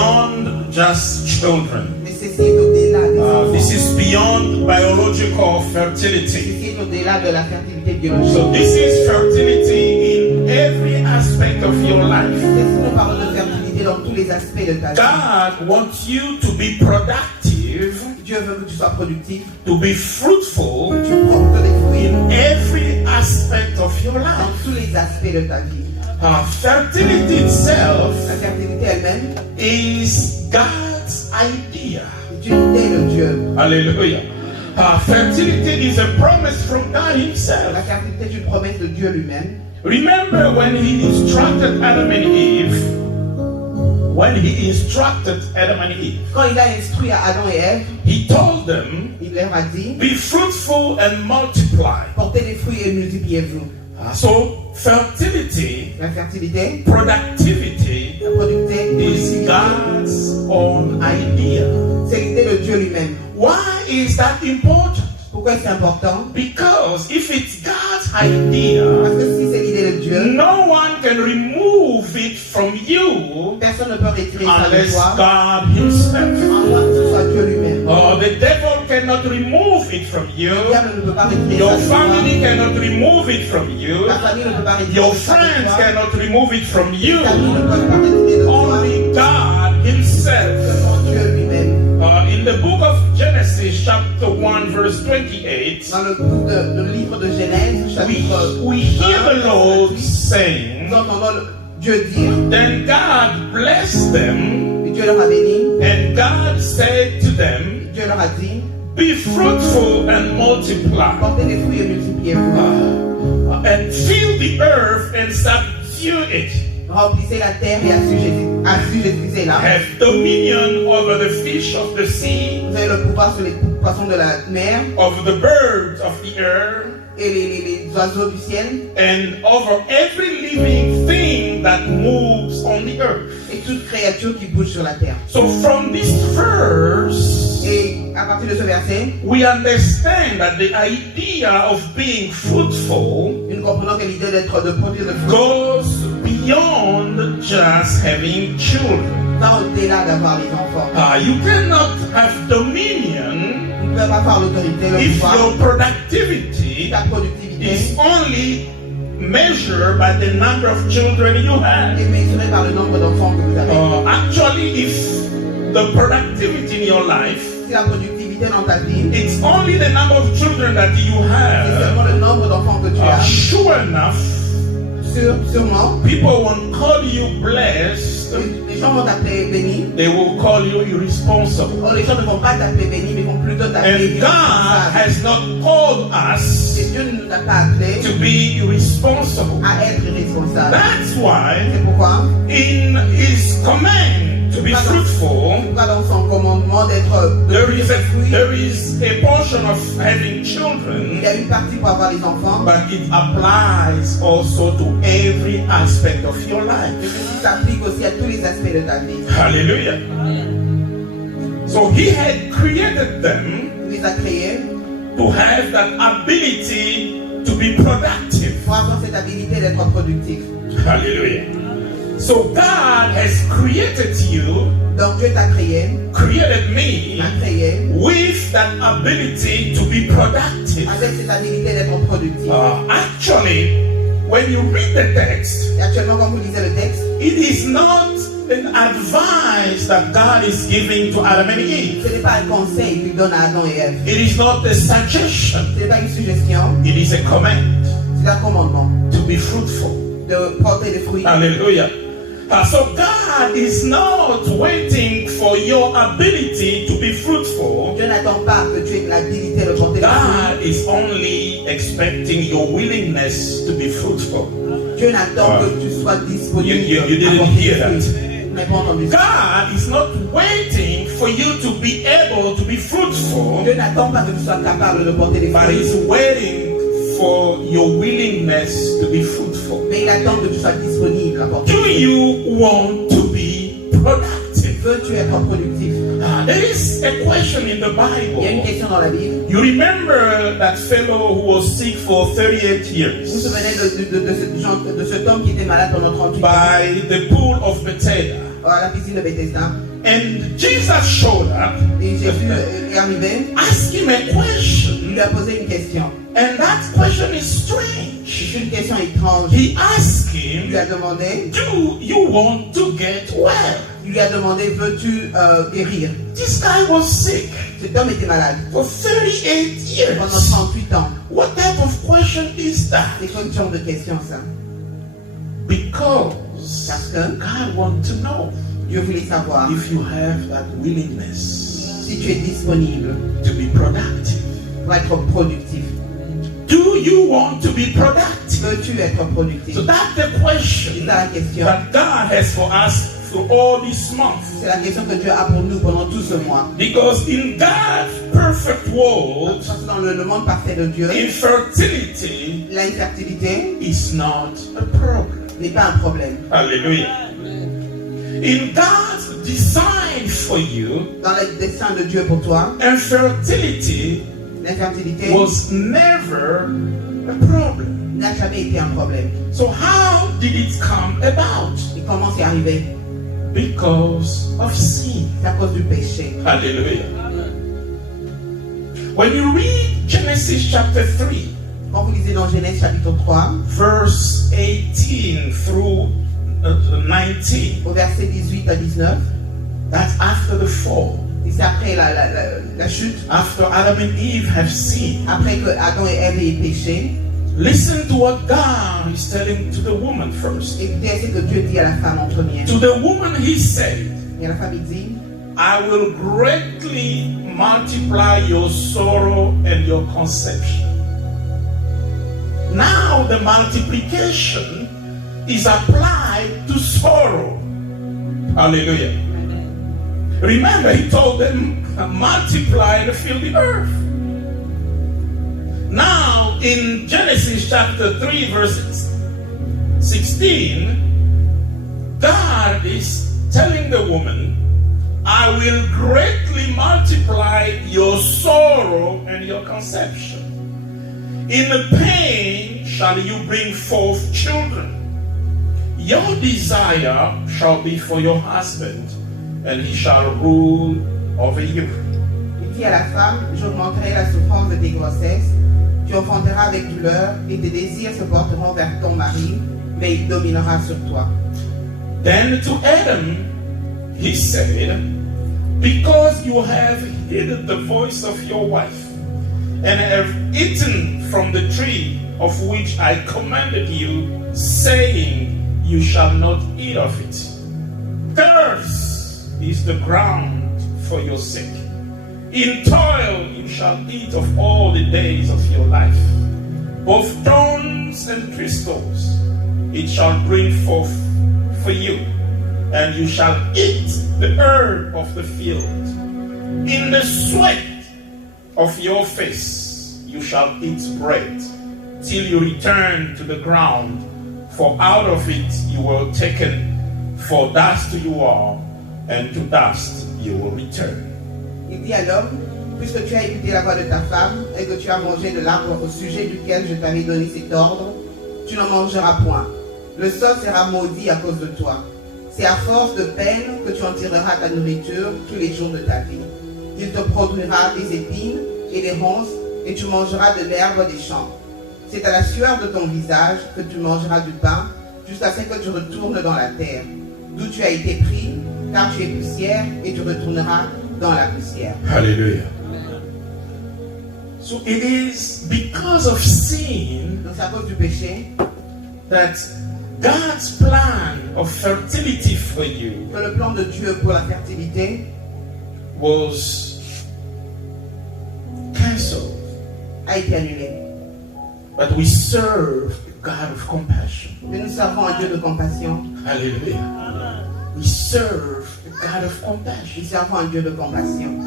beyond just children. Mais ceci est au-delà des enfants. This is beyond biological fertility. Ceci est au-delà de la fertilité biologique. So this is fertility in every aspect of your life. Ceci nous parle de fertilité dans tous les aspects de ta vie. God wants you to be productive, Dieu veut que tu sois productif, to be fruitful que tu portes des fruits in every aspect of your dans life. tous les aspects de ta vie. Fertility itself La fertilité elle-même is God's idea. est une idée de Dieu. Hallelujah. Fertility is a promise from God Himself. La fertilité est une promesse de Dieu lui-même. Remember when He instructed Adam and Eve? When He instructed Adam and Eve, Quand il a instruit à Adam et Ève, He told them, il leur a dit, be fruitful and multiply. portez des fruits et multipliez-vous. So fertility, La fertilité, productivity la productivité, is God's own idea. c'est l'idée de Dieu lui-même. Why is that important? Pourquoi c'est important? Because if it's God's idea, Parce que si c'est l'idée de Dieu, no one can remove it from you personne ne peut retirer ça de unless toi, God Himself. en moins que ce soit Dieu lui-même. The devil cannot remove it from you. Le diable ne peut pas retirer Your ça de toi. family cannot remove it from you. Ta famille ne peut pas retirer Your ça de friends toi. cannot remove it from you. Ta famille ne peut pas retirer de toi. Only God Himself. Seulement Dieu lui-même. In the book of Genesis, chapter 1, verse 28, Dans le livre de Genèse, chapitre we hear the 1, Lord saying, nous entendons Dieu dire, then God blessed them, et Dieu leur a béni, and God said to them, Dieu leur a dit, be fruitful and multiply, portez des fruits et multipliez-vous. and fill the earth and subdue it. Remplissez la terre et assujettissez-la. Have dominion over the fish of the sea, Vous avez le pouvoir sur les poissons de la mer of the birds of the air, et les oiseaux du ciel and over every living thing that moves on the earth. et toute créature qui bouge sur la terre. So from this verse, Et à partir de ce verset, we understand that the idea of being fruitful nous comprenons que l'idée de produire de fruits goes beyond just having children. va au-delà d'avoir les enfants. You cannot have dominion Vous ne pouvez pas avoir l'autorité, le if pouvoir, your productivity ta productivité is only measured by the number of children you have. est mesurée par le nombre d'enfants que vous avez. Actually, if the productivity in your life, Si la productivité dans ta vie, it's only the number of children that you c'est have. seulement le nombre d'enfants que tu as, Sure enough, sûrement, people won't call you blessed. les gens vont t'appeler béni. They will call you irresponsible. Or, les gens ne vont pas t'appeler béni, mais vont plutôt t'appeler And God irresponsable. has not called us Et Dieu ne nous a pas appelés to be irresponsible. à être irresponsables. That's why C'est pourquoi, in His command to be fruitful, dans son commandement d'être de there produire is des fruits, a portion of having il children, y a une partie pour avoir les enfants, but it applies also to every aspect of your life. mais ceci s'applique aussi à tous les aspects de ta vie. Hallelujah. So He had created them Il les a créés to have that ability to be productive. pour avoir cette habilité d'être productif. Hallelujah. So God has created you, Donc Dieu t'a créé, created me m'a créé with that ability to be productive. avec cette habilité d'être productif. Actually, when you read the text, Et actuellement, quand vous lisez le texte, it is not an advice that God is giving to Adam and Eve. ce n'est pas un conseil qu'il donne à Adam et Ève. It is not a suggestion. Ce n'est pas une suggestion, It is a command c'est un commandement to be fruitful. de porter des fruits. Hallelujah. So God is not waiting for your ability to be fruitful. Dieu n'attend pas que tu aies l'habilité de porter des fruits. God is only expecting your willingness to be fruitful. Dieu n'attend que tu sois disponible. You didn't à porter hear des that. fruits. Vous n'avez pas entendu ça. God is not waiting for you to be able to be fruitful, Dieu n'attend pas que tu sois capable de porter des but fruits. He's waiting for your willingness to be fruitful. Mais il attend que tu sois disponible à porter Do des fruits. you want to be productive? Veux-tu être productif? There is a question in the Il y a une Bible. question dans la Bible. You remember that fellow who was sick for 38 Vous vous years souvenez de cet homme qui était malade pendant 38 ans by the pool of Bethesda? à la piscine de Bethesda. And Jesus showed up, Et Jésus est arrivé, asked him a il question, lui a posé une question. and that question is strange. C'est une question étrange. He asked Il lui him, a demandé, do you want to get well? il lui a demandé, veux-tu guérir? This guy was sick Cet homme était malade for 38 pendant years. 38 ans. What type of question is that? C'est quoi une genre de question ça? Because Parce que God wants to know Dieu voulait savoir if you have that willingness si tu es disponible to be productive. pour être productif. Do you want to be productive? Veux-tu être productif? So that's the C'est question ça la question. that God has for us through all this month. C'est la question que Dieu a pour nous pendant tout ce mois. Because in God's perfect world, Parce que dans le monde parfait de Dieu, infertility l'infertilité is not a problem. n'est pas un problème. Hallelujah. In God's design for you, Dans le dessein de Dieu pour toi, infertility l'infertilité was never a problem. n'a jamais été un problème. So how did it come about? Et comment c'est arrivé? Because of sin. C'est à cause du péché. Hallelujah. When you read Genesis chapter 3, Quand vous lisez dans Genèse chapitre 3, verse 18 through 19, au verset 18 à 19, that's after the fall. et c'est après la chute, After Adam and Eve have sinned. après que Adam et Ève aient péché. Listen to what God is telling to the woman first. Écoutez ce que Dieu dit à la femme en premier. To the woman he said, Et la femme il dit, I will greatly multiply your sorrow and your conception. Now the multiplication is applied to sorrow. Hallelujah. Remember, he told them, multiply and fill the earth. Now, in Genesis chapter 3, verse 16, God is telling the woman, I will greatly multiply your sorrow and your conception. In pain shall you bring forth children. Your desire shall be for your husband, and he shall rule over you. il dit à la femme, j'augmenterai la souffrance de tes grossesses, tu enfanteras avec douleur, et tes désirs se porteront vers ton mari, mais il dominera sur toi. Then to Adam he said, because you have hid the voice of your wife, and have eaten from the tree of which I commanded you, saying, you shall not eat of it. Curse is the ground for your sake. In toil you shall eat of all the days of your life. Both thorns and thistles it shall bring forth for you, and you shall eat the herb of the field. In the sweat of your face you shall eat bread, till you return to the ground, for out of it you were taken, for dust you are, and to dust you will return. Il dit à l'homme, puisque tu as écouté la voix de ta femme, et que tu as mangé de l'arbre au sujet duquel je t'avais donné cet ordre, tu n'en mangeras point. Le sol sera maudit à cause de toi. C'est à force de peine que tu en tireras ta nourriture tous les jours de ta vie. Il te produira des épines et des ronces, et tu mangeras de l'herbe des champs. C'est à la sueur de ton visage que tu mangeras du pain, jusqu'à ce que tu retournes dans la terre, d'où tu as été pris, car tu es poussière, et tu retourneras dans la poussière. Hallelujah. So it is because of sin Donc c'est à cause du péché that God's plan of fertility for you que le plan de Dieu pour la fertilité was cancelled. a été annulé. But we serve a God of compassion. Mais nous servons un Dieu de compassion. Hallelujah. We serve a God of compassion. Nous servons un Dieu de compassion.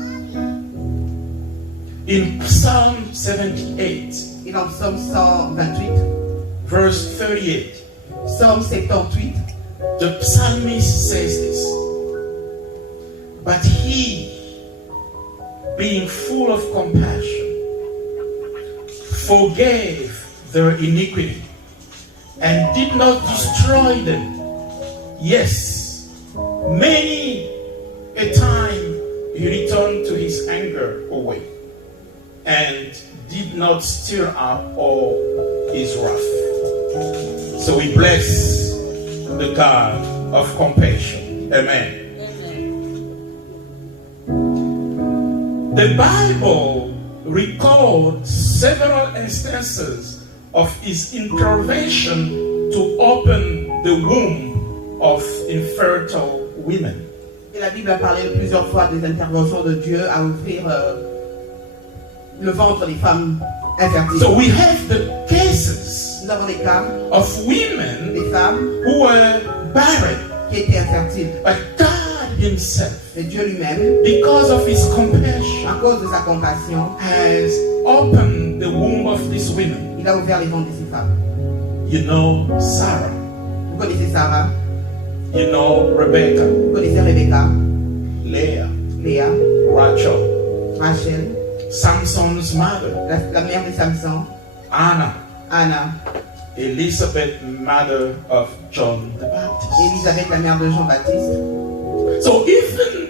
In Psalm 78, Et dans Psaume 128, verse 38, Psaume 78, the psalmist says this, but he, being full of compassion, forgave their iniquity and did not destroy them. Yes, Many a time he returned to his anger away and did not stir up all his wrath. So we bless the God of compassion. Amen. The Bible records several instances of his intervention to open the womb of infertile women. Et la Bible a parlé plusieurs fois des interventions de Dieu à ouvrir le ventre des femmes infertiles. So we have the cases Nous avons des cas of women des femmes who were barren, qui étaient infertiles. but God himself, Et Dieu lui-même, because of his compassion, à cause de sa compassion, has opened the womb of these women. il a ouvert les ventres de ces femmes. You know Sarah, Vous connaissez Sarah, you know Rebecca, vous connaissez Rebecca, Leah, Léa, Rachel, Rachel, Samson's mother, la mère de Samson, Anna, Anna, Elizabeth, mother of John the Baptist. Élisabeth, la mère de Jean-Baptiste. So even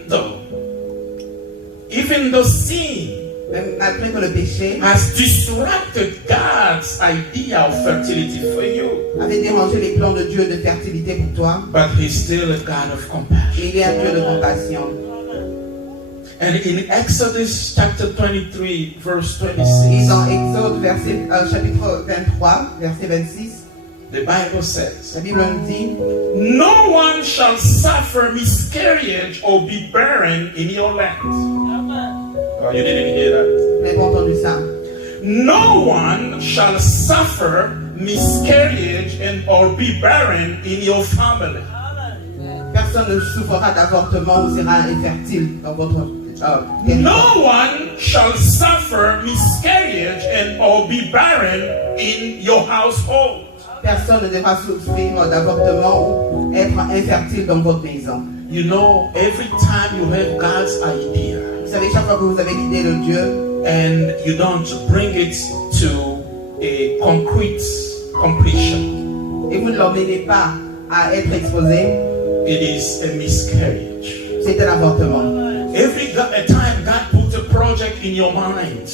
though sin Même malgré que le péché has disrupted God's idea of fertility for you, avait dérangé les plans de Dieu de fertilité pour toi, but he's still a God of compassion. il est un Dieu de compassion. And in Exodus chapter 23, verse Et 26, dans Exode chapitre 23, verset 26, the Bible says, la Bible nous dit, no one shall suffer miscarriage or be barren in your land. Oh, you didn't hear that. vous n'avez pas entendu ça. No one shall suffer miscarriage and or be barren in your family. Personne ne souffrira d'avortement ou sera infertile dans votre territoire. No one shall suffer miscarriage and or be barren in your household. Personne ne devra souffrir d'avortement ou être infertile dans votre maison. You know, every time you have God's idea Vous savez, chaque fois que vous avez l'idée de Dieu and you don't bring it to a concrete completion, et vous ne l'emmenez pas à être exposé, it is a miscarriage. c'est un avortement. Every time God puts a project in your mind,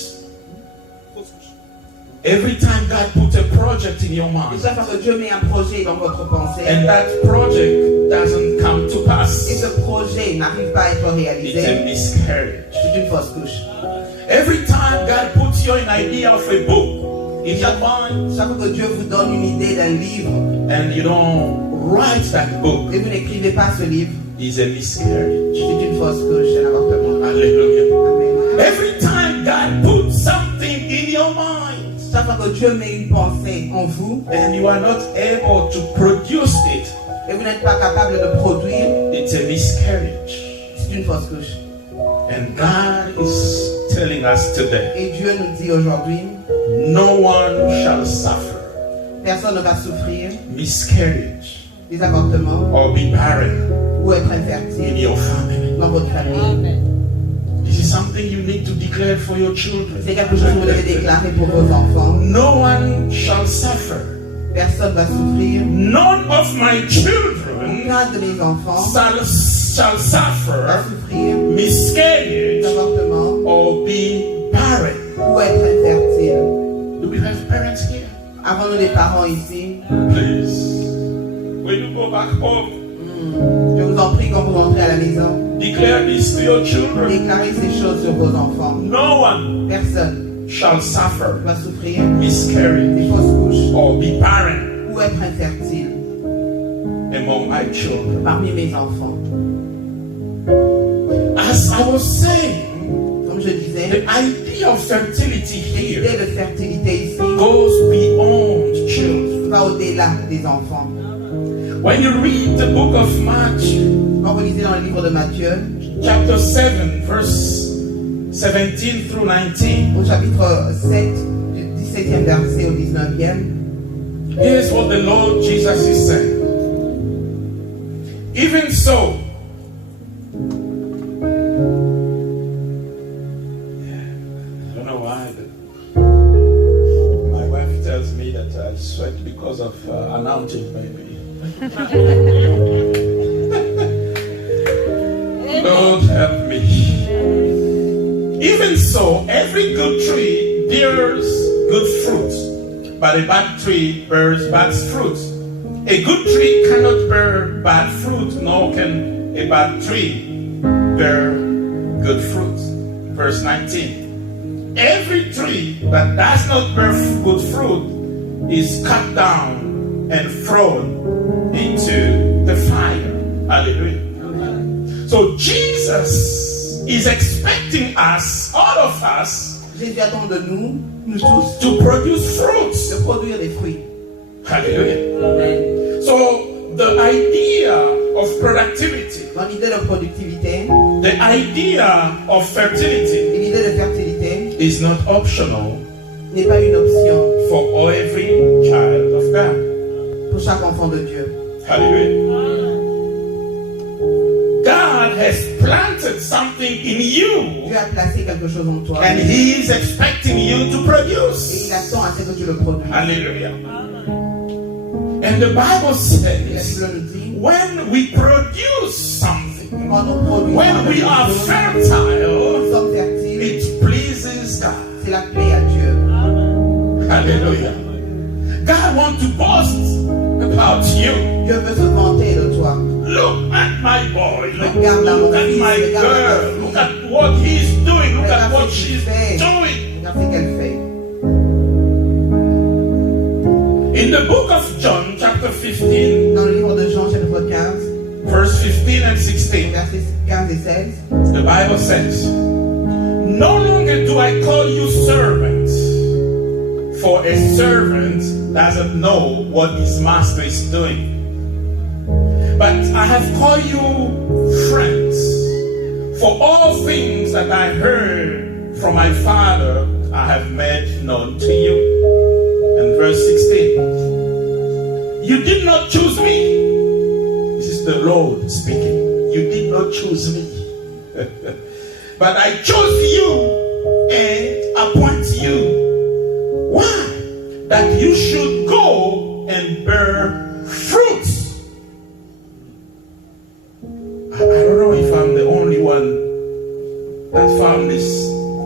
every time God puts a project in your Et mind, chaque fois que Dieu met un projet dans votre pensée, and that project doesn't come to pass, et ce projet n'arrive pas à être it's a réalisé, miscarriage. c'est une fausse couche. Every time God puts you an idea of a book in your mind, Chaque fois que Dieu vous donne une idée d'un livre and you don't write that book, et vous n'écrivez pas ce livre, is a miscarriage. c'est une fausse couche, un avortement. Hallelujah. Amen. Every time God puts something in your mind Chaque fois que Dieu met une pensée en vous and you are not able to produce it, et vous n'êtes pas capable de produire, it's a miscarriage. c'est une fausse couche. And God is telling us today, Et Dieu nous dit aujourd'hui, no one shall suffer personne ne va souffrir miscarriage des avortements or be barren ou être in infertile your family. dans votre famille. This is something you need to declare for your children. C'est quelque chose que vous devez déclarer pour vos enfants. No one shall suffer. Personne ne va souffrir. None of my children Aucun de mes enfants shall va suffer souffrir miscarriage d'avortement or be barren. ou être infertile. Do we have parents here? Avons-nous des parents ici? Please, when you go back home, Je vous en prie, quand vous rentrez à la maison, declare this to your children. déclarez ces choses sur vos enfants. No one Personne shall suffer ne va souffrir miscarriage des fausses couches or be barren ou être infertile among my children. parmi mes enfants. As I was saying, Comme je disais, the idea of fertility l'idée here de fertilité ici goes beyond children. va au-delà des enfants. When you read the book of Matthew, Quand vous lisez dans le livre de Matthieu, chapter 7, verse 17 through 19, au chapitre 7, du 17e verset au 19e, here's what the Lord Jesus is saying. Even so, I don't know why, but my wife tells me that I sweat because of anointing, maybe. Lord, help me. Even so, every good tree bears good fruit, but a bad tree bears bad fruit. A good tree cannot bear bad fruit, nor can a bad tree bear good fruit. Verse 19. Every tree that does not bear good fruit is cut down and thrown into the fire. Hallelujah. So Jesus is expecting us, all of us, Jésus attend de nous, nous tous, to produce fruits. de produire des fruits. Hallelujah. Amen. So the idea of productivity, Dans l'idée de productivité the idea of fertility et l'idée de fertilité is not optional n'est pas une option for every child of God. pour chaque enfant de Dieu. Hallelujah. God has planted something in you, Dieu a placé quelque chose en toi and He is expecting you to et produce. il attend à ce que tu le produises. Hallelujah. And the Bible Et la says, Bible nous dit, when we produce something, quand nous produisons when we quelque are chose, nous fertile, sommes fertiles, it pleases God. c'est la plaie à Dieu. Hallelujah. God wants to boast about you. Dieu veut se vanter de toi. Look at my boy. Regarde à mon Look at fils, my regarde à ma girl. fille. Look at what he's doing. Look at Regarde what ce qu'il she's fait. doing. Regarde ce qu'elle fait. In the book of John, chapter 15, Dans le livre de Jean, chapitre 15, verse 15 and 16, versets 15 et 16, the Bible says, no longer do I call you servants, for a servant doesn't know what his master is doing. But I have called you friends, for all things that I heard from my Father I have made known to you. And verse 16, you did not choose me. This is the Lord speaking. You did not choose me. But I chose you and appoint you. Why? That you should go and bear fruits. I don't know if I'm the only one that found this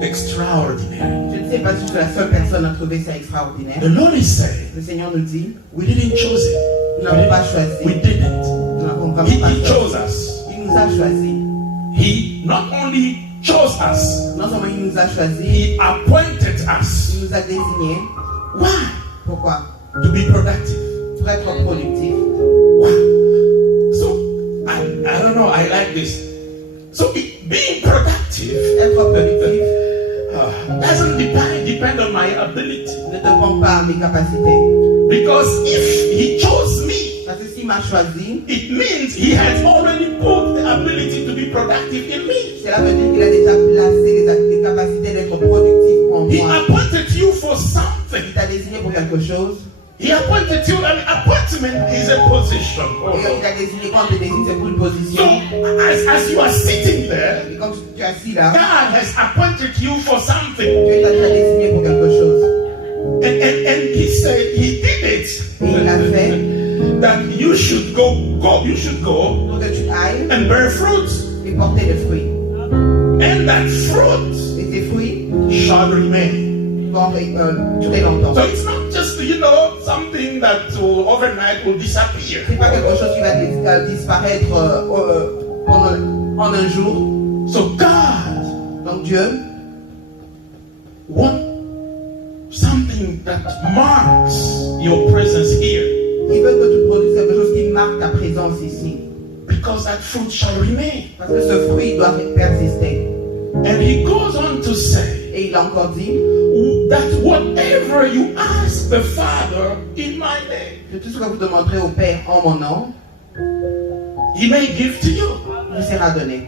extraordinary. Je ne sais pas si je suis la seule personne à trouver ça extraordinaire. The Lord is saying, Le Seigneur nous dit, we didn't choose him. nous n'avons pas choisi. We didn't. Nous n'avons vraiment He pas choisi. chose us. Il nous a choisi. He not only chose us, Non seulement il nous a choisi, he appointed us. il nous a désignés. Why? Pourquoi? To be productive. Pour être productif. Wow. So, I don't know, I like this. So, being productive Être productif doesn't depend on my ability. ne dépend pas de mes capacités. Because if he chose me, Parce que s'il m'a choisi, it means he has already put the ability to be productive in me. cela veut dire qu'il a déjà placé les capacités d'être productif en He moi. appointed you for something. Il t'a désigné pour quelque chose. He appointed you, and appointment is a position. Et il t'a désigné quand on te désigne, c'est pour une position. So, as you are sitting there, Et quand tu es assis là, God has appointed you for something. Dieu t'a déjà désigné pour quelque chose. And he said he did it. Et il l'a fait That you should you should go pour que tu ailles and bear fruit. et porter des fruits. And that fruit Et tes fruits shall remain. vont durer longtemps. So it's not just, something that overnight will disappear. C'est pas quelque chose qui va disparaître en un jour. So God Donc Dieu wants something that marks your presence here. il veut que tu produises quelque chose qui marque ta présence ici. Because that fruit shall remain. Parce que ce fruit doit persister. And he goes on to say Et il a encore dit that whatever you ask the Father in my name, que tout ce que vous demanderez au Père en mon nom, he may give to you. vous sera donné.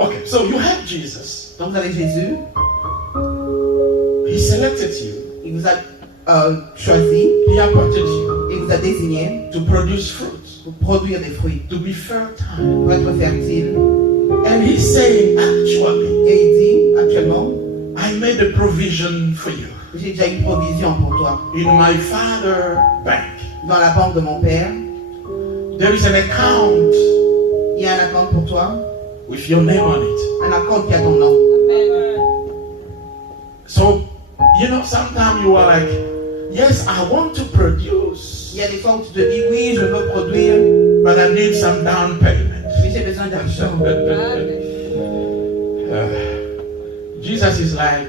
Okay, so you have Jesus. Donc vous avez Jésus, He selected you. il vous a choisi, He appointed you il vous a désigné to produce fruits, pour produire des fruits, to be fertile. pour être fertile. And he's saying, actually, Et il dit actuellement, I made a provision for you j'ai déjà une provision pour toi. in my Father bank. Dans la banque de mon Père, There is an account toi, with your name on it. un compte qui a ton nom. So, sometimes you are like, yes, I want to produce, Il y a des fois où tu te dis, oui, je veux produire, but I need some down payment. mais j'ai besoin d'argent. Jesus is like,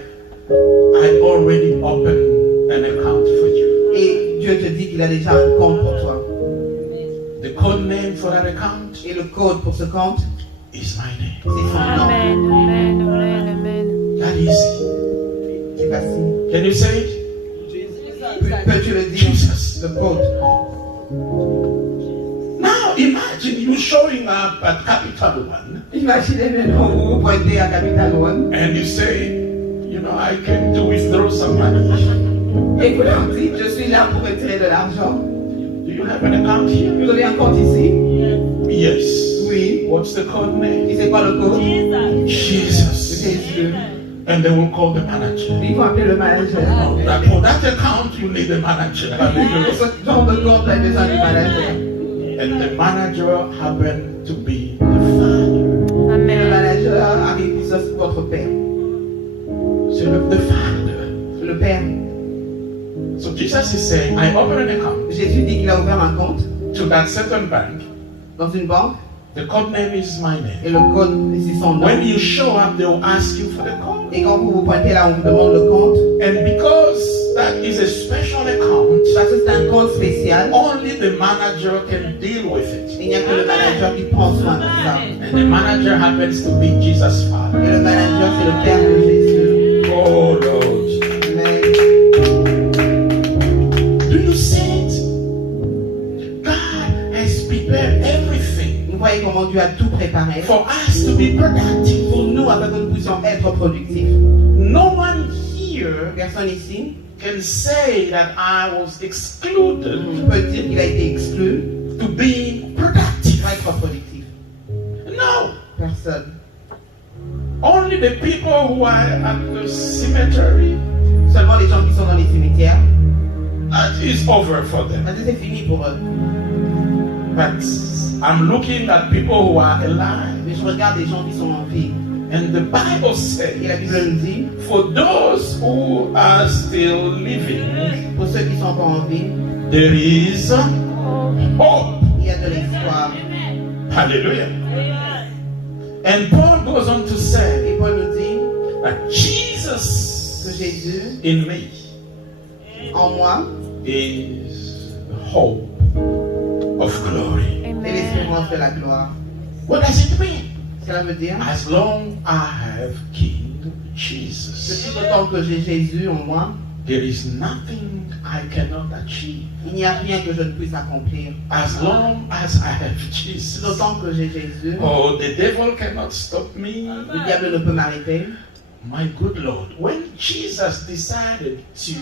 I already opened an account for you. Et Dieu te dit qu'il a déjà un compte pour toi. The code name for that account Et le code pour ce compte, is my name. c'est son nom. Amen, amen, amen, amen. That easy. C'est facile. Can you say it? Peux-tu le dire? Jesus. Le code. Now imagine you showing up at Capital One Imaginez maintenant vous vous pointez à Capital One and you say, I came to withdraw some money. et vous leur dites, je suis là pour retirer de l'argent. Do you have an account here? Vous avez un compte ici? Yes. Oui. What's the code name? Et c'est quoi le code? Jesus. Jésus. And they will call the manager. Il faut appeler le manager. For that account, you need a manager. Pour ce genre de compte, tu as besoin du manager. And the manager happened to be the father. Et le Amen. manager arrive, puis ça c'est votre père. So the father. Le père. So Jesus is saying, I open an account Jésus dit qu'il a ouvert un compte to that certain bank. dans une banque The code name is my name. et le code, c'est son nom. When you show up, they will ask you for the code. Et quand vous vous pointez là, on vous demande le compte. And because that is a special account, Parce que c'est un compte spécial, only the manager can deal with it. il n'y a que le manager qui prend soin de ça. And the manager happens to be Jesus' father. Et le manager, c'est le père de Jésus. Oh Lord. Amen. Do you see it? God has prepared everything Vous voyez comment Dieu a tout préparé for us to be productive. pour nous afin que nous puissions être productifs. No one here Personne ici can say that I was excluded peut dire qu'il a été exclu to be productive. pour être productif. No. Personne. Only the people who are at the cemetery, Seulement les gens qui sont dans les cimetières. that is over for them. Parce que c'est fini pour eux. But I'm looking at people who are alive. Mais je regarde les gens qui sont en vie. And the Bible Et la Bible says, nous dit, for those who are still living, pour ceux qui sont encore en vie, there is hope. il y a de l'espoir. Hallelujah. And Paul goes on to say Et Paul nous dit that que Jesus Jésus, in me en moi, is the hope of glory. est Amen. l'espérance de la gloire. What does it mean? Cela veut dire, As long I have King que Jesus, tout autant que j'ai Jésus en moi, there is nothing I cannot achieve. il n'y a rien que je ne puisse accomplir. As long as I have Tout Jesus, autant que j'ai Jésus, oh, the devil cannot stop me. le diable ne peut m'arrêter. My good Lord, when Jesus decided to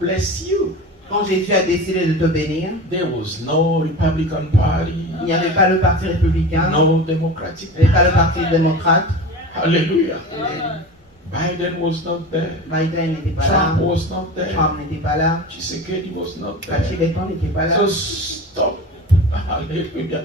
bless you, Quand Jésus a décidé de te bénir, there was no Republican Party, il n'y avait pas le parti républicain, no Democratic il n'y avait pas le parti démocrate, Hallelujah. Biden was not there. Biden n'était pas Trump là, was not there. Trump n'était pas là, Tshisekedi was not Bachir there. Béton n'était pas là. So stop. Hallelujah.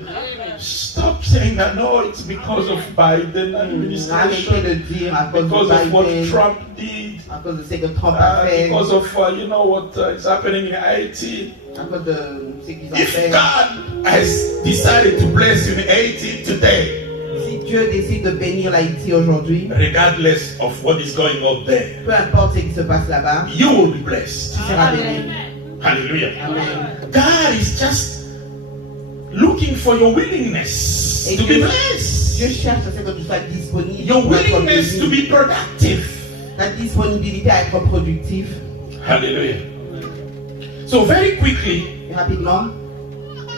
Stop saying that no, it's because of Biden Arrêtez administration, de dire à cause because of de what Biden, Trump did, à cause de ce que Trump a fait, because of what is happening in Haiti. à cause de ce qu'ils ont If fait. God has decided to bless you in Haiti today, Si Dieu décide de bénir l'Haïti aujourd'hui, regardless of what is going on there, peu importe ce qui se passe là-bas, you will be blessed. tu seras béni. Hallelujah. Amen. God is just looking for your willingness Et to be Dieu blessed, cherche à ce que tu sois disponible your pour être willingness to béni. be productive. Ta disponibilité à être productif. Hallelujah. So very quickly, Et rapidement,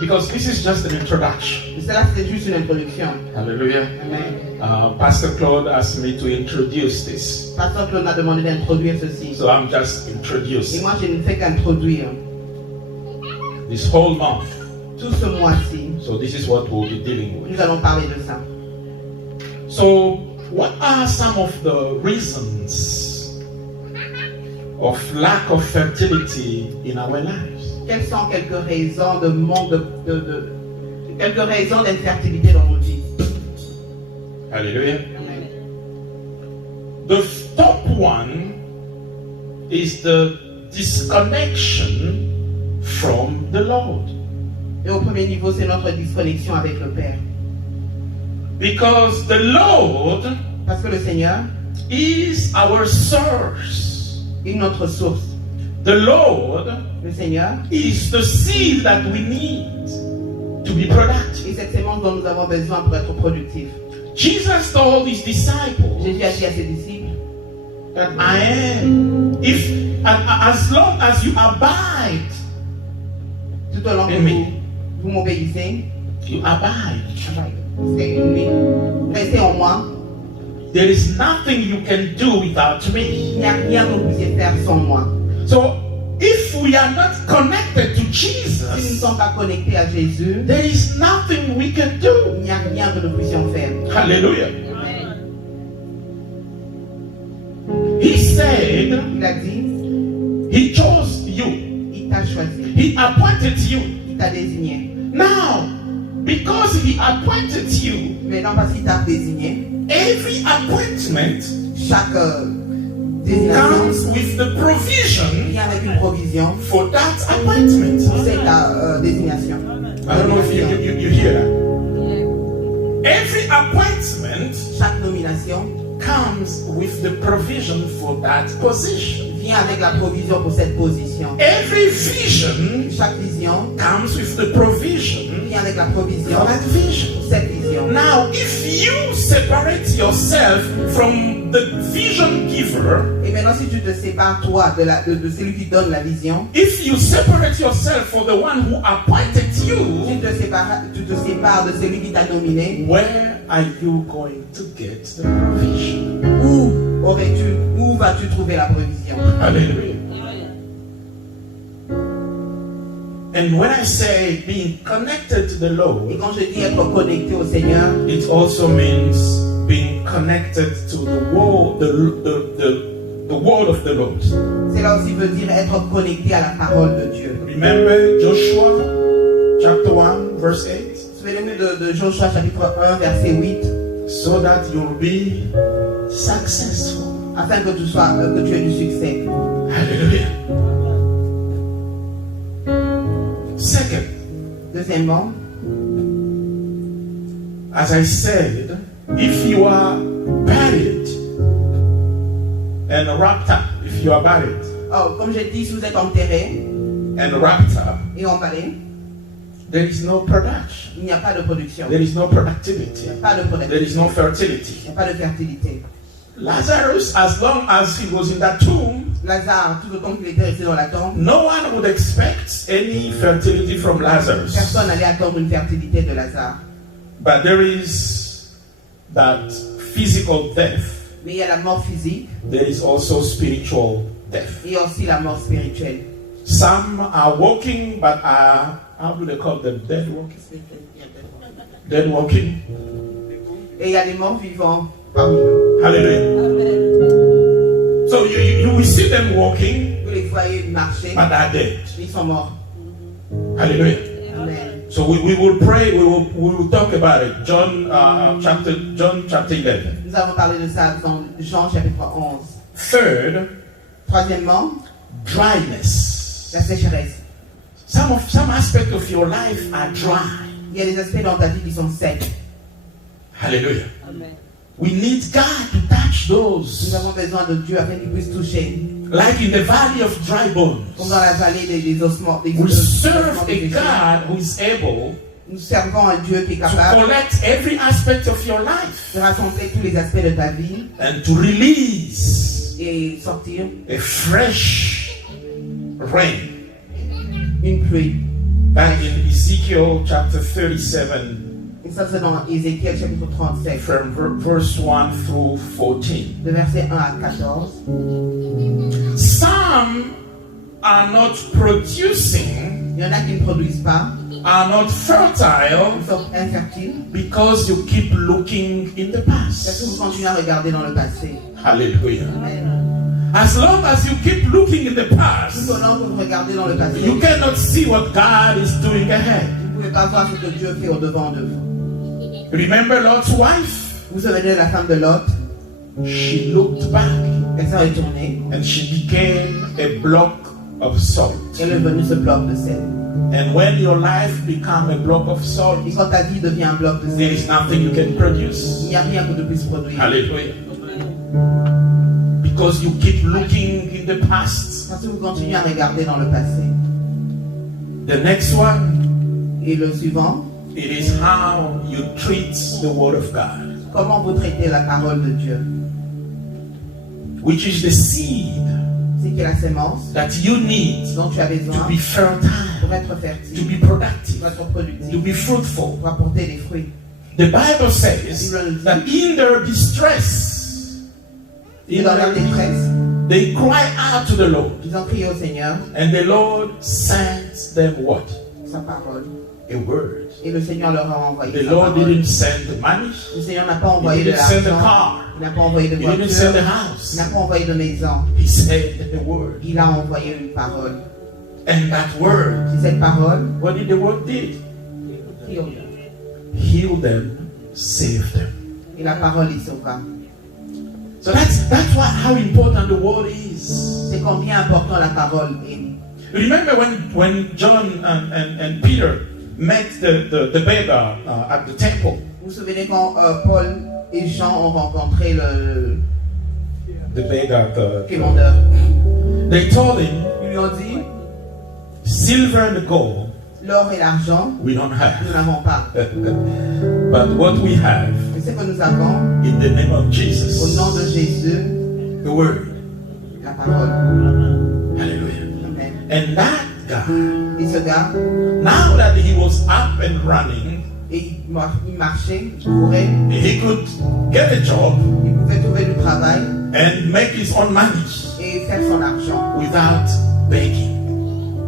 because this is just an introduction. et cela c'est juste une introduction. Hallelujah. Amen. Pastor Claude asked me to introduce this, Pasteur Claude m'a demandé d'introduire ceci. so I'm just Et introducing moi je ne fais qu'introduire this whole month. tout ce mois-ci. So this is what we'll be dealing with. Nous allons parler de ça. So, what are some of the reasons of lack of fertility in our lives? Quelles sont quelques raisons de manque quelques raisons d'infertilité dans nos vies? Hallelujah. Amen. The top one is the disconnection from the Lord. Et au premier niveau, c'est notre disconnexion avec le Père. Because the Lord Parce que le Seigneur is our source. est notre source. The Lord Le Seigneur is the seed that we need to be productive. est cette sémence dont nous avons besoin pour être productifs. Jesus told his disciples Jésus a dit à ses disciples, that I am. If as long as you abide, tout au long que Amen. vous m'obéissez, you abide. Restez en moi. There is nothing you can do without Il me. n'y a rien que vous puissiez faire sans moi. So if we are not connected to Si nous ne Jesus, sommes pas connectés à Jésus, there is nothing we can do. il n'y a rien que nous puissions faire. Hallelujah. He said Il a dit, he chose you. il t'a choisi, He appointed you. il t'a désigné. Now, because he appointed you, Maintenant, parce qu'il t'a désigné, every appointment chaque désignation comes with the provision vient avec une provision for that appointment. pour cette désignation. I don't know if you hear that. Every appointment Chaque nomination comes with the provision for that position. vient avec la provision pour cette position. Every vision Chaque vision comes with the provision vient avec la provision for that vision. pour cette vision. Now, if you separate yourself from the vision giver, Et maintenant, si tu te sépares, toi, de celui qui donne la vision, if you separate yourself from the one who appointed you, tu te sépares de celui qui t'a nominé, where are you going to get the provision? où vas-tu trouver la provision? Hallelujah. And when I say being connected to the Et Lord, quand je dis être connecté au Seigneur, it also means being connected to the word, the word of the Lord. cela aussi veut dire être connecté à la parole de Dieu. Remember Joshua chapter 1 verse 8? Souvenez-vous de Joshua chapitre 1 verset 8, So that you'll be successful. afin que tu aies du succès. Hallelujah. Second, Deuxièmement, as I said, if you are buried and wrapped up, if you are buried comme j'ai dit, si vous êtes enterré and wrapped up, et emballé, there is no production. il n'y a pas de production, There is no productivity. il n'y a pas de There is productivité, no il fertility. n'y a pas de fertilité. Lazarus, as long as he was in that tomb, Lazare, tout autant qu'il était resté dans la tombe, no one would expect any fertility from Lazarus. personne n'allait attendre une fertilité de Lazare. But there is that physical death. Mais il y a la mort physique There is also spiritual death. et aussi la mort spirituelle. Some are walking, but are, how do they call them? Dead walking? Dead walking. Et il y a des morts vivants parmi nous. Hallelujah. So you will see them walking, Vous les voyez marcher, but are dead. ils sont morts. Hallelujah. Amen. So we will pray, we will talk about it. John chapter 11. Nous avons parlé de ça dans Jean chapitre 11. Third, Troisièmement, dryness. la sécheresse. Some aspects of your life are dry. Il y a des aspects dans ta vie qui sont secs. Hallelujah. Amen. We need God to touch Nous those. avons besoin de Dieu afin qu'il puisse toucher. Like in the valley of dry bones. Comme dans la vallée des ossements. Des We serve ossements a desséchés. God who is able Nous servons un Dieu qui est to capable collect every aspect of your life de rassembler tous les aspects de ta vie and to release et sortir a fresh rain. une pluie. Back in Ezekiel chapter 37, Et ça, c'est dans Ézéchiel chapitre 37, from verse 1 through 14. de verset 1 à 14. Some are not producing, Il y en a qui ne produisent pas, are not fertile ils sont infertiles, because you keep looking in the parce que vous past. continuez à regarder dans le passé. Hallelujah. Amen. As long as you keep looking in the Tout past, au long que vous regardez dans le passé, you vous cannot see what God is doing ahead. ne pouvez pas voir ce que Dieu fait au-devant de vous. Remember Lot's wife? Vous vous souvenez de la femme de Lot? She looked back Elle s'est retournée. and she became a block of salt. Elle est devenue ce bloc de sel. And when your life becomes a block of salt, Et quand ta vie devient un bloc de there sel, is nothing you can produce. il n'y a rien que tu puisses produire. Hallelujah. Because you keep looking in the past. Parce que vous continuez à regarder dans le passé. The next one, Et le suivant, it is how you treat the word of God, comment vous traitez la parole de Dieu? which is the seed C'est qui est la sémence that you need dont tu as to besoin be fertile, pour être to fertile, be productive, pour être to productif, be fruitful. pour apporter des fruits. The Bible says that in their distress, Et dans leur détresse, they cry out to the Lord, ils ont crié au Seigneur, and the Lord sends them what? sa parole. A word. Et le Seigneur leur a envoyé The sa Lord parole. didn't send the money. Le Seigneur n'a pas He envoyé de didn't send the l'argent, car. il n'a pas envoyé de He didn't send the voiture, house. il n'a pas envoyé de maison. He sent the word. Il a envoyé une parole. And that word, Et cette parole, what did the word do? et Heal them, save them. la parole les sauva. So that's how important the word is. C'est combien important la parole est. Remember when John and Peter met the beggar at the temple. Vous vous souvenez quand Paul et Jean ont rencontré le The beggar, quémandeur? they told him, Ils lui ont dit, silver and gold l'or et l'argent, we don't nous have. n'avons pas. But what we have, Mais ce que nous avons, in the name of au Jesus, nom de Jésus, the word. la parole. Hallelujah. Amen. And that guy, Et ce gars, now that he was up and running, il marchait, il courait, he could get a job il pouvait trouver du travail and make his own money et faire son argent without begging.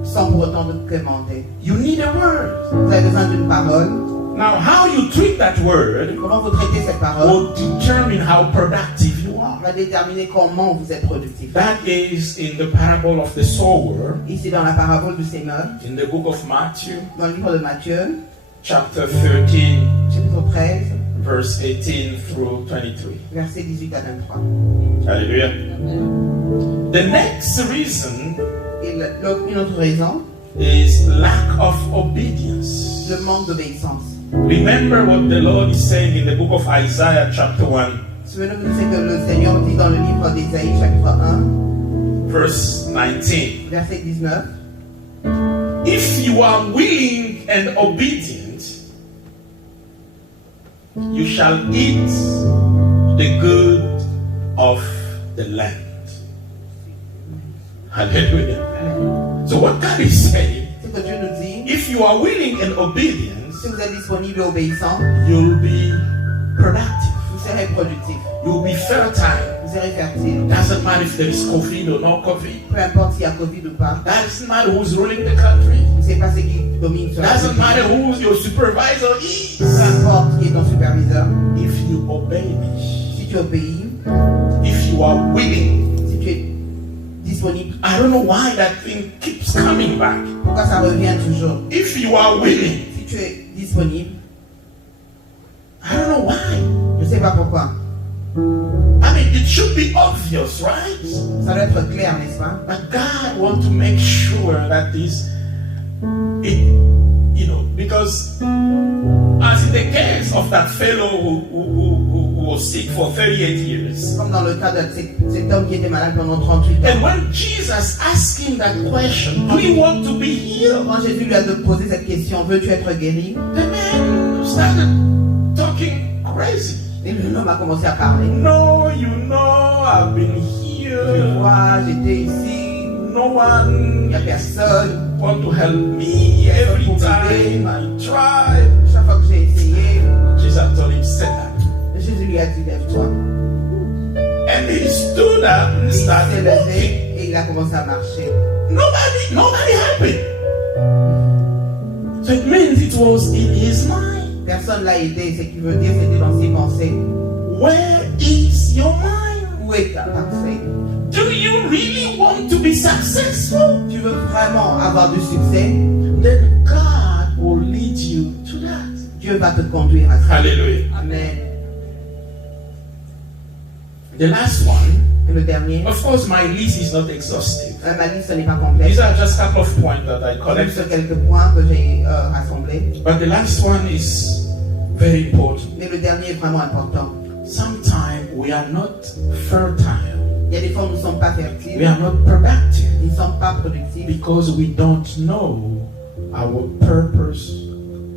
sans pour autant de commander. You need a word. Vous avez besoin d'une parole. Now, how you treat that word Comment vous traitez cette parole will determine how productive you are. va déterminer comment vous êtes productif. That is in the parable of the sower Ici dans la parabole du Seigneur, in the book of Matthew, dans le livre de Matthieu, chapter 13, chapitre 13, verse 18 through 23. versets 18 à 23. Hallelujah. The next reason Et une autre raison, is lack of obedience. le manque d'obéissance. Remember what the Lord is saying in the book of Isaiah, chapter 1, Souvenez-vous, c'est que le Seigneur dit dans le livre d'Ésaïe, chapitre 1, verse 19. verset 19, If you are willing and obedient, you shall eat the good of the land. Hallelujah. So what God is saying, c'est que Dieu nous dit, if you are willing and obedient, si vous êtes disponible et obéissant, you'll be productive. vous serez productif, You'll be fertile. vous serez fertile. Doesn't matter if there is COVID or no COVID. Peu importe s'il y a Covid ou pas, Doesn't matter who's ruling the country. c'est pas ce qui domine sur la Doesn't vie. matter who your supervisor is. Peu importe qui est ton superviseur, If you obey me, si tu obéis, if you are willing, si tu es disponible, I don't know why that thing keeps coming back. pourquoi ça revient toujours? If you are willing, Si tu es disponible, I don't know why. je ne sais pas pourquoi. I mean, it should be obvious, right? Ça doit être clair, n'est-ce pas? But God wants to make sure that this, because as in the case of that fellow who was sick for 38 years, Comme dans le cas de cet homme qui était malade pendant 38 ans. and when Jesus asked him that question, do you want to be healed? Quand Jésus lui a posé cette question, veux-tu être guéri? The man started talking crazy. Et l'homme a commencé à parler. No, you know, I've been Tu here. vois, j'étais ici, No il one n'y a personne. want to help me every time I try. Chaque fois que j'ai essayé, Jesus told him, sit down. Jésus lui a dit, lève-toi. And he stood up and Il s'est started levé walking. et il a commencé à marcher. Nobody helped him. So it means it was in his mind. Personne l'a aidé, ce qui veut dire c'était dans ses pensées. Where is your mind? Où est ta pensée? Do you really want to be successful? Tu veux vraiment avoir du succès? Then God will lead you to that. Dieu va te conduire à ça. Hallelujah. Amen. The last one, Et le dernier, of course, my list is not exhaustive. ma liste n'est pas complète. These are just a couple of points that I Juste collected. quelques points que j'ai rassemblés. But the last one is very important. Mais le dernier est vraiment important. Sometimes we are not fertile, Il y a des fois où nous ne sommes pas we fertiles, are not productive nous ne sommes pas productifs because we don't know our purpose,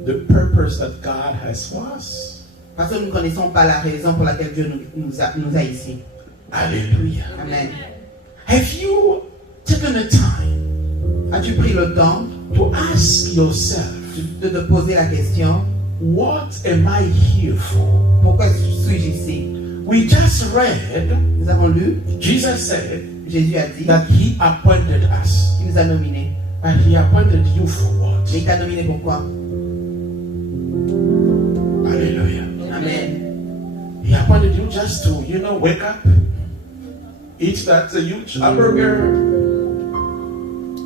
the purpose that God has for us. parce que nous ne connaissons pas la raison pour laquelle Dieu nous a ici. Hallelujah. Amen. Have you taken the time As-tu pris le temps to ask yourself, de te poser la question, what am I here for? pourquoi suis-je ici? We just read, Nous avons lu, Jesus said Jésus a dit that He appointed us. qu'il nous a nominés. But He appointed you for what? Mais il t'a nominé pourquoi? Hallelujah. Amen. He appointed you just to, wake up, eat that huge hamburger,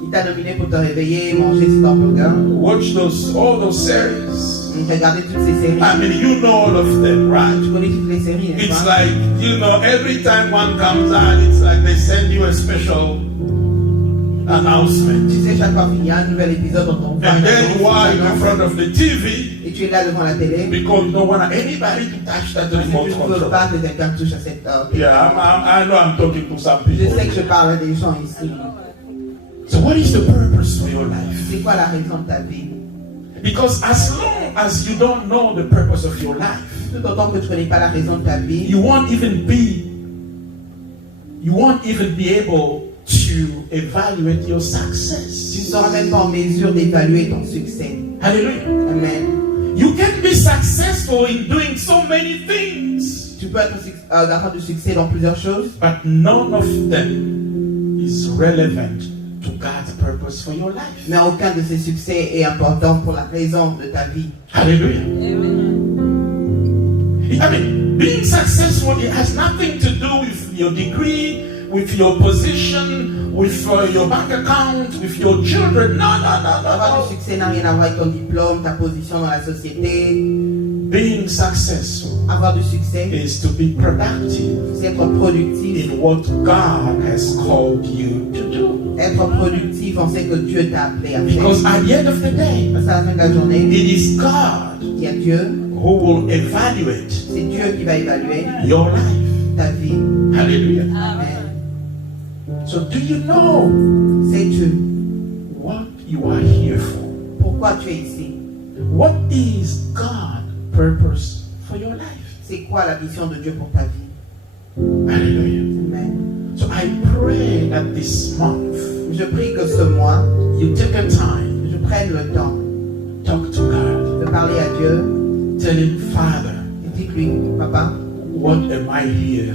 Il t'a nominé pour te réveiller, manger cet hamburger, watch all those series. regarder toutes ces séries. I mean, you know all of them, right? Tu connais toutes les séries, n'est-ce It's pas? like, every time one comes out, it's like they send you a special announcement. Tu sais, chaque fois qu'il y a un nouvel épisode dans ton And then while you're in front of the TV, et tu es là devant la télé, because you don't want anybody to touch that parce que remote tu ne veux control. pas que quelqu'un touche à cette Yeah, I know I'm talking to some Je people. sais que je parle à des gens ici. So what is the purpose for your life? C'est quoi la raison de ta vie? Because as long as you don't know the purpose of your life, Tout autant que tu ne connais pas la raison de ta vie, you won't even be able to evaluate your tu ne success. seras même pas en mesure d'évaluer ton succès. Hallelujah. Amen. You can be successful in doing so many things, Tu peux avoir du succès dans plusieurs choses, but none of them is relevant to God's purpose for your life. mais aucun de ces succès est important pour la raison de ta vie. Hallelujah. I mean, being successful, it has nothing to do with your degree, with your position, with your bank account, with your children. No. Avoir du succès n'a rien à voir avec ton diplôme, ta position dans la société. Being successful Avoir du succès, is to be productive c'est être productif. in what God has called you to do. Être productif en ce que Dieu t'a appelé à faire. Because at the end of the day, Parce qu'à la fin de la journée, it is God il y a Dieu, who will evaluate c'est Dieu qui va évaluer your life. ta vie. Hallelujah. Amen. So do you know Sais-tu what you are here for? pourquoi tu es ici? What is God's purpose for your life? C'est quoi la mission de Dieu pour ta vie? Hallelujah. Amen. So I pray that this month Je prie que ce mois, you take a time, je prenne le temps talk to God, de parler à Dieu tell Him, Father, et dis-lui, Papa, what am I here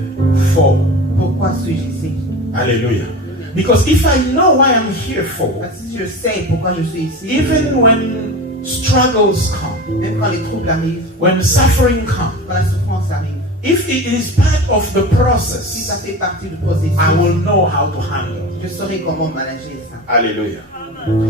for? pourquoi suis-je ici? Hallelujah. Because if I know why I'm here for, Parce que si je sais pourquoi je suis ici, even when struggles come, même quand les troubles arrivent, when suffering comes, quand la souffrance arrive, if it is part of the si ça process, fait partie du processus, I will know how to handle. je saurai comment manager ça. Hallelujah.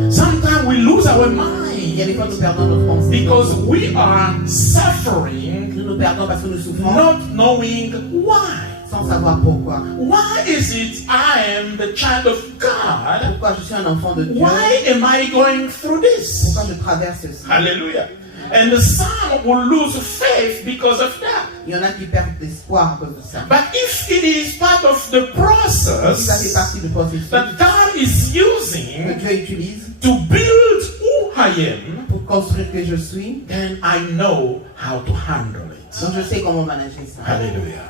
Sometimes we lose our Il y a mind des fois nous perdons notre pensée. because we are suffering, Nous nous perdons parce que nous souffrons not knowing why. sans savoir pourquoi. Why is it I am the child of God? Pourquoi je suis un enfant de Dieu? Why am I going through this? Pourquoi je traverse ceci? Hallelujah. And some will lose faith because of that. Il y en a qui perdent l'espoir à cause de ça. But if it is part of the Si ça fait process partie du processus that God is que using Dieu utilise to build who I am, pour construire que je suis, then I know how to handle it. donc je sais comment manager ça. Hallelujah.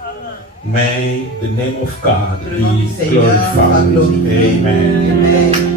May the name of God Que le nom du be Seigneur soit glorified. glorifié. Amen. Amen.